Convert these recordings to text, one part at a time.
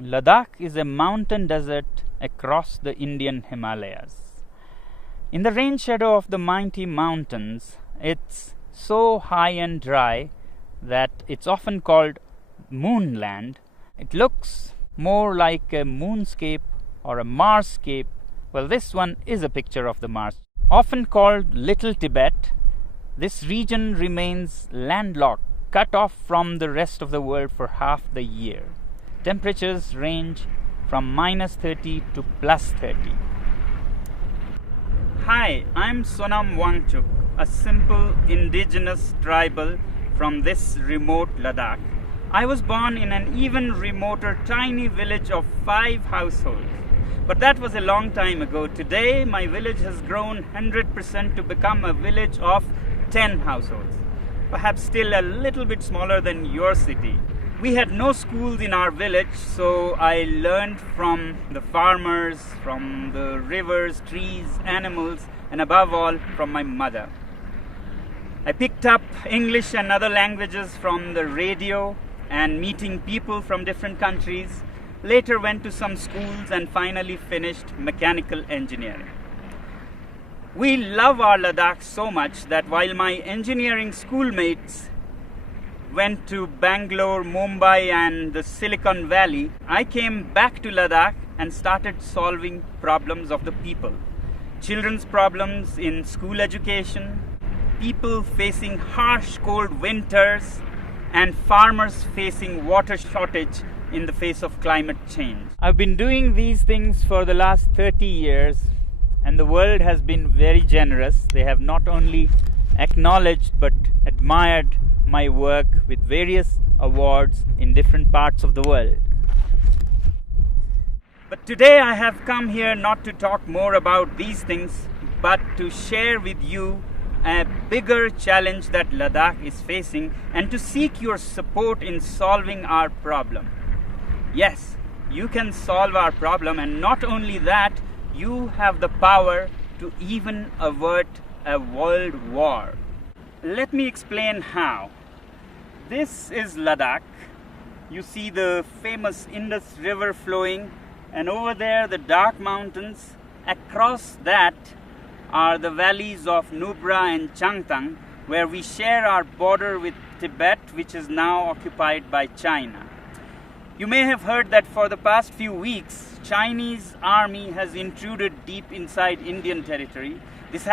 Ladakh is a mountain desert across the Indian Himalayas. In the rain shadow of the mighty mountains, it's so high and dry that it's often called moonland. It looks more like a moonscape or a Marsscape. Well, this one is a picture of the Mars. Often called Little Tibet, this region remains landlocked, cut off from the rest of the world for half the year. Temperatures range from -30 to +30. Hi, I'm Sonam Wangchuk, a simple indigenous tribal from this remote Ladakh. I was born in an even remoter tiny village of 5 households. But that was a long time ago. Today, my village has grown 100% to become a village of 10 households. Perhaps still a little bit smaller than your city. We had no schools in our village, so I learned from the farmers, from the rivers, trees, animals, and above all, from my mother. I picked up English and other languages from the radio and meeting people from different countries. Later went to some schools and finally finished mechanical engineering. We love our Ladakh so much that while my engineering schoolmates went to Bangalore, Mumbai and the Silicon Valley, I came back to Ladakh and started solving problems of the people. Children's problems in school education, people facing harsh cold winters, and farmers facing water shortage in the face of climate change. I've been doing these things for the last 30 years and the world has been very generous. They have not only acknowledged but admired my work with various awards in different parts of the world. But today I have come here not to talk more about these things but to share with you a bigger challenge that Ladakh is facing and to seek your support in solving our problem. Yes, you can solve our problem, and not only that, you have the power to even avert a world war. Let me explain how. This is Ladakh. You see the famous Indus River flowing, and over there the dark mountains. Across that are the valleys of Nubra and Changtang, where we share our border with Tibet, which is now occupied by China. You may have heard that for the past few weeks, Chinese army has intruded deep inside Indian territory. This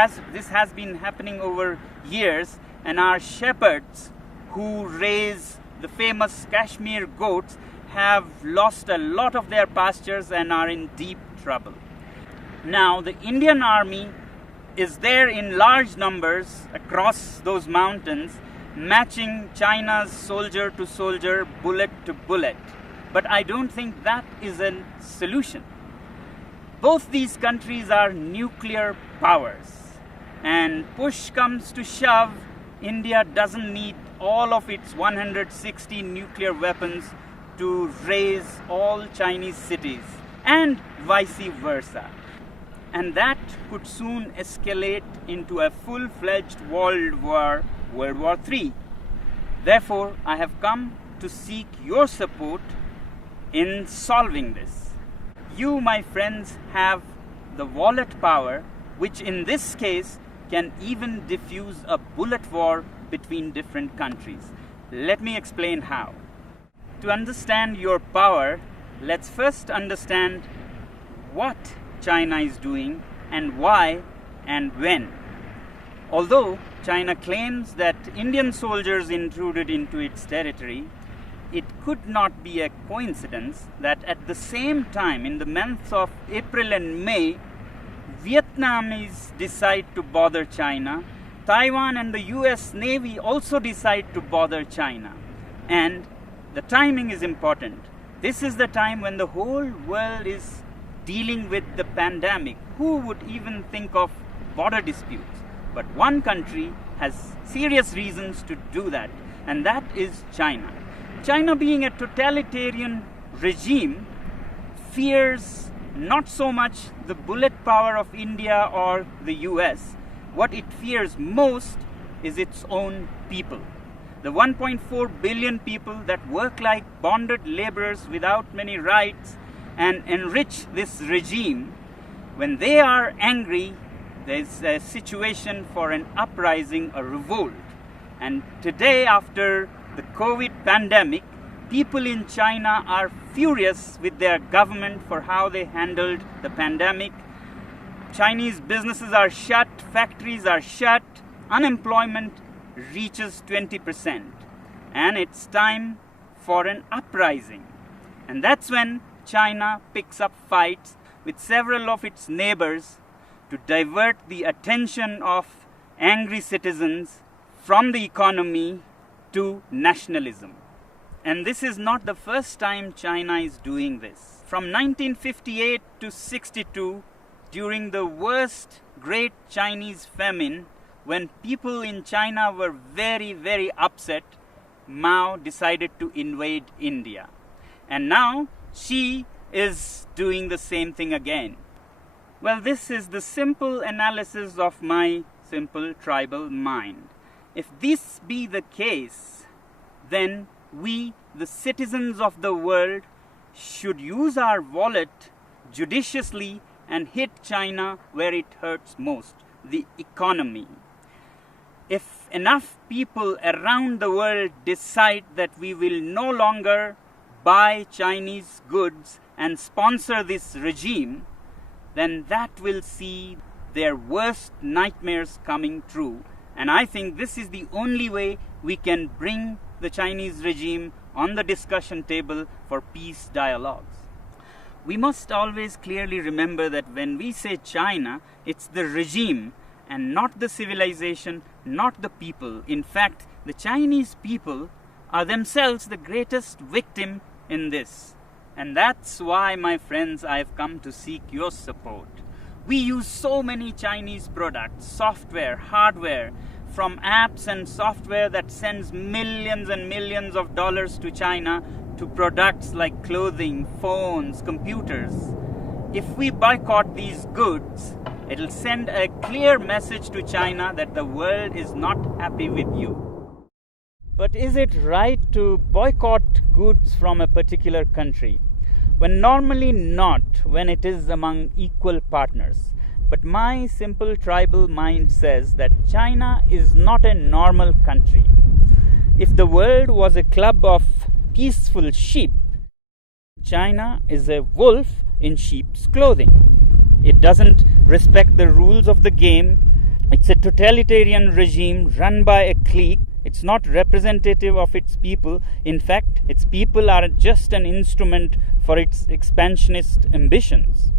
has been happening over years, and our shepherds who raise the famous Kashmir goats have lost a lot of their pastures and are in deep trouble. Now, the Indian army is there in large numbers across those mountains, matching China's soldier to soldier, bullet to bullet. But I don't think that is a solution. Both these countries are nuclear powers. And push comes to shove, India doesn't need all of its 160 nuclear weapons to raise all Chinese cities, and vice versa. And that could soon escalate into a full-fledged world war, World War III. Therefore, I have come to seek your support in solving this. You, my friends, have the wallet power, which in this case can even diffuse a bullet war between different countries. Let me explain how. To understand your power, let's first understand what China is doing and why and when. Although China claims that Indian soldiers intruded into its territory, it could not be a coincidence that at the same time, in the months of April and May, Vietnamese decide to bother China. Taiwan and the US Navy also decide to bother China. And the timing is important. This is the time when the whole world is dealing with the pandemic. Who would even think of border disputes? But one country has serious reasons to do that, and that is China. China, being a totalitarian regime, fears not so much the bullet power of India or the US. What it fears most is its own people. the 1.4 billion people that work like bonded laborers without many rights and enrich this regime, when they are angry, there's a situation for an uprising, a revolt. And today, after the COVID pandemic, people in China are furious with their government for how they handled the pandemic. Chinese businesses are shut, factories are shut, unemployment reaches 20%. And it's time for an uprising. And that's when China picks up fights with several of its neighbors to divert the attention of angry citizens from the economy to nationalism. And this is not the first time China is doing this. From 1958 to 62, during the worst Great Chinese Famine, when people in China were very, very upset, Mao decided to invade India. And now Xi is doing the same thing again. Well, this is the simple analysis of my simple tribal mind. If this be the case, then we, the citizens of the world, should use our wallet judiciously and hit China where it hurts most, the economy. If enough people around the world decide that we will no longer buy Chinese goods and sponsor this regime, then that will see their worst nightmares coming true. And I think this is the only way we can bring the Chinese regime on the discussion table for peace dialogues. We must always clearly remember that when we say China, it's the regime and not the civilization, not the people. In fact, the Chinese people are themselves the greatest victim in this. And that's why, my friends, I've come to seek your support. We use so many Chinese products, software, hardware, from apps and software that sends millions and millions of dollars to China to products like clothing, phones, computers. If we boycott these goods, it'll send a clear message to China that the world is not happy with you. But is it right to boycott goods from a particular country? When normally not, when it is among equal partners. But my simple tribal mind says that China is not a normal country. If the world was a club of peaceful sheep, China is a wolf in sheep's clothing. It doesn't respect the rules of the game. It's a totalitarian regime run by a clique. It's not representative of its people. In fact, its people are just an instrument for its expansionist ambitions.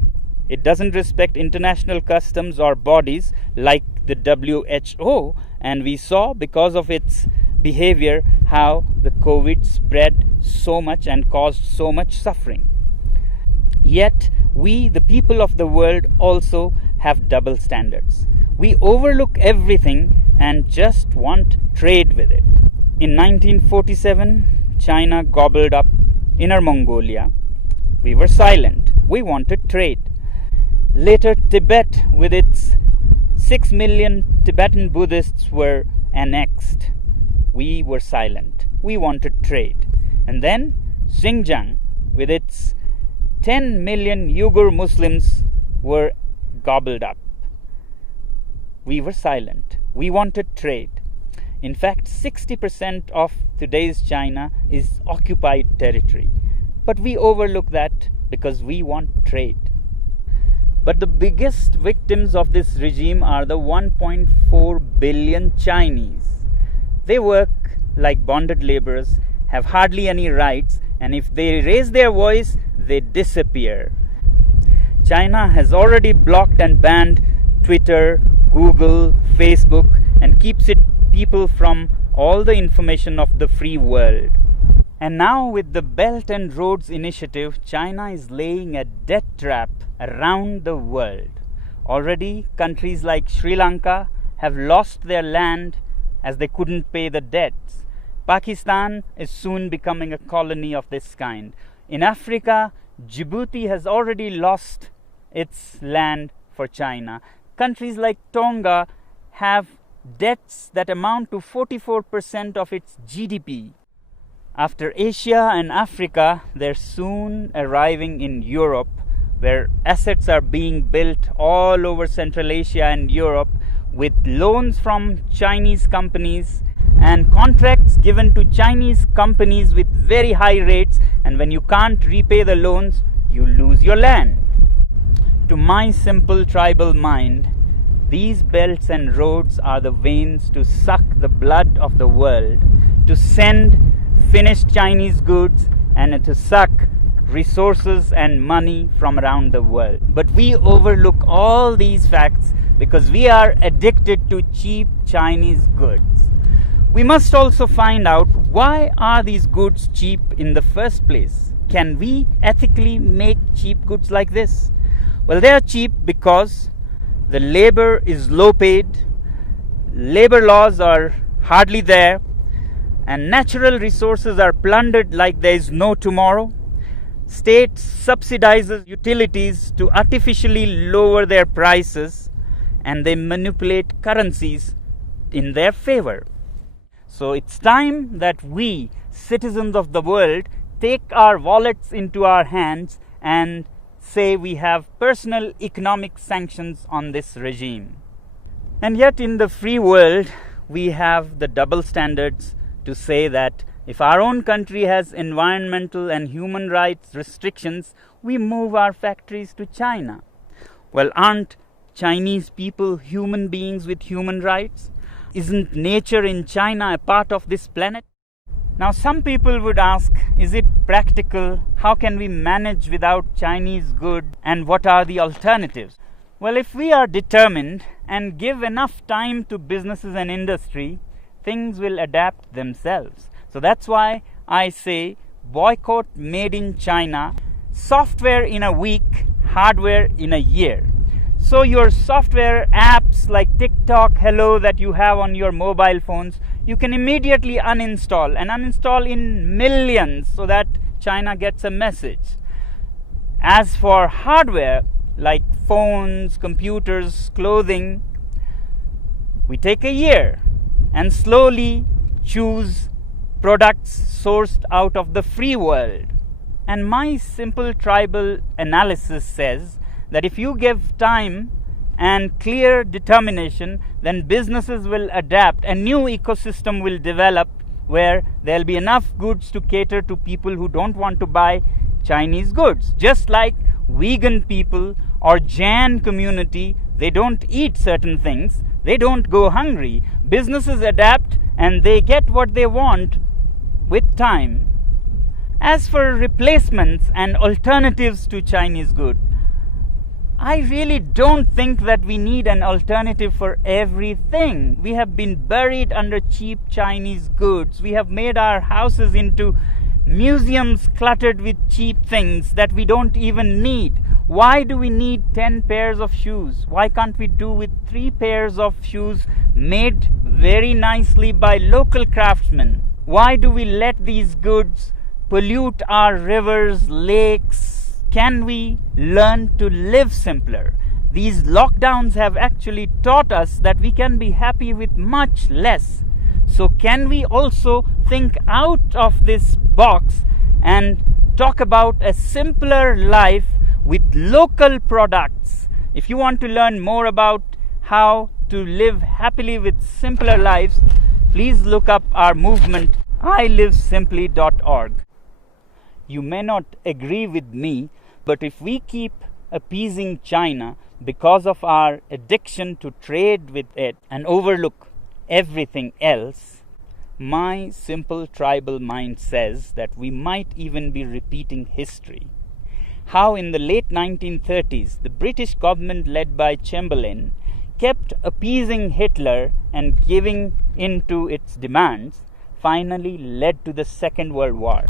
It doesn't respect international customs or bodies like the WHO, and we saw because of its behavior how the COVID spread so much and caused so much suffering. Yet, we, the people of the world, also have double standards. We overlook everything and just want trade with it. In 1947, China gobbled up Inner Mongolia. We were silent. We wanted trade. Later, Tibet, with its 6 million Tibetan Buddhists, were annexed. We were silent. We wanted trade. And then Xinjiang, with its 10 million Uyghur Muslims, were gobbled up. We were silent. We wanted trade. In fact, 60% of today's China is occupied territory. But we overlook that because we want trade. But the biggest victims of this regime are the 1.4 billion Chinese. They work like bonded laborers, have hardly any rights, and if they raise their voice, they disappear. China has already blocked and banned Twitter, Google, Facebook, and keeps its people from all the information of the free world. And now with the Belt and Roads Initiative, China is laying a debt trap around the world. Already, countries like Sri Lanka have lost their land as they couldn't pay the debts. Pakistan is soon becoming a colony of this kind. In Africa, Djibouti has already lost its land for China. Countries like Tonga have debts that amount to 44% of its GDP. After Asia and Africa, they're soon arriving in Europe, where assets are being built all over Central Asia and Europe with loans from Chinese companies and contracts given to Chinese companies with very high rates, and when you can't repay the loans, you lose your land. To my simple tribal mind, these belts and roads are the veins to suck the blood of the world, to send finished Chinese goods and to suck resources and money from around the world. But we overlook all these facts because we are addicted to cheap Chinese goods. We must also find out, why are these goods cheap in the first place? Can we ethically make cheap goods like this? Well, they are cheap because the labor is low paid, labor laws are hardly there, and natural resources are plundered like there is no tomorrow. State subsidizes utilities to artificially lower their prices, and they manipulate currencies in their favor. So it's time that we, citizens of the world, take our wallets into our hands and say we have personal economic sanctions on this regime. And yet in the free world, we have the double standards to say that if our own country has environmental and human rights restrictions, we move our factories to China. Well, aren't Chinese people human beings with human rights? Isn't nature in China a part of this planet? Now, some people would ask, is it practical? How can we manage without Chinese goods? And what are the alternatives? Well, if we are determined and give enough time to businesses and industry, things will adapt themselves. So that's why I say boycott made in China, software in a week, hardware in a year. So your software apps like TikTok, Hello that you have on your mobile phones, you can immediately uninstall and uninstall in millions so that China gets a message. As for hardware like phones, computers, clothing, we take a year and slowly choose products sourced out of the free world. And my simple tribal analysis says that if you give time and clear determination, then businesses will adapt. A new ecosystem will develop where there'll be enough goods to cater to people who don't want to buy Chinese goods. Just like vegan people or Jain community, they don't eat certain things, they don't go hungry. Businesses adapt and they get what they want with time. As for replacements and alternatives to Chinese goods, I really don't think that we need an alternative for everything. We have been buried under cheap Chinese goods. We have made our houses into museums cluttered with cheap things that we don't even need. Why do we need 10 pairs of shoes? Why can't we do with 3 pairs of shoes made very nicely by local craftsmen? Why do we let these goods pollute our rivers, lakes? Can we learn to live simpler? These lockdowns have actually taught us that we can be happy with much less. So can we also think out of this box and talk about a simpler life with local products? If you want to learn more about how to live happily with simpler lives, please look up our movement, ilivesimply.org. You may not agree with me, but if we keep appeasing China because of our addiction to trade with it and overlook everything else, my simple tribal mind says that we might even be repeating history. How in the late 1930s, the British government led by Chamberlain kept appeasing Hitler and giving in to its demands, finally led to the Second World War.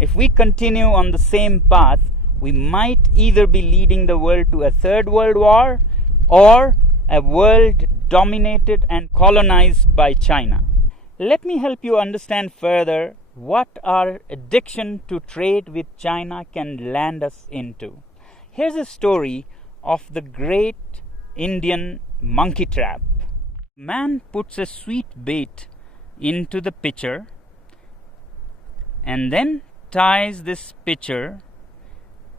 If we continue on the same path, we might either be leading the world to a third world war or a world dominated and colonized by China. Let me help you understand further what our addiction to trade with China can land us into. Here's a story of the great Indian monkey trap. Man puts a sweet bait into the pitcher and then ties this pitcher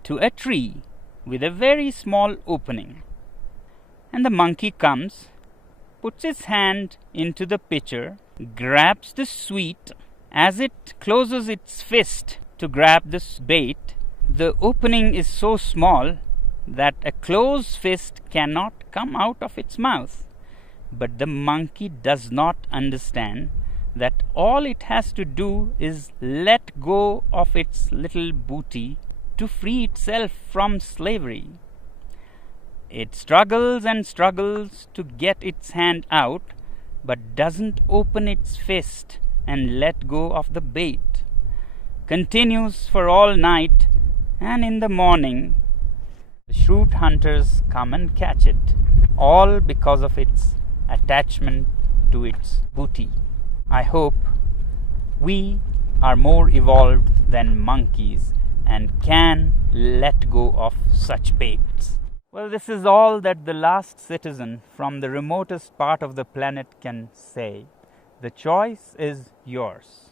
to a tree with a very small opening. And the monkey comes, puts his hand into the pitcher, grabs the sweet. As it closes its fist to grab this bait, the opening is so small that a closed fist cannot come out of its mouth. But the monkey does not understand that all it has to do is let go of its little booty to free itself from slavery. It struggles and struggles to get its hand out, but doesn't open its fist and let go of the bait. Continues for all night, and in the morning, the shrewd hunters come and catch it, all because of its attachment to its booty. I hope we are more evolved than monkeys and can let go of such baits. Well, this is all that the last citizen from the remotest part of the planet can say. The choice is yours.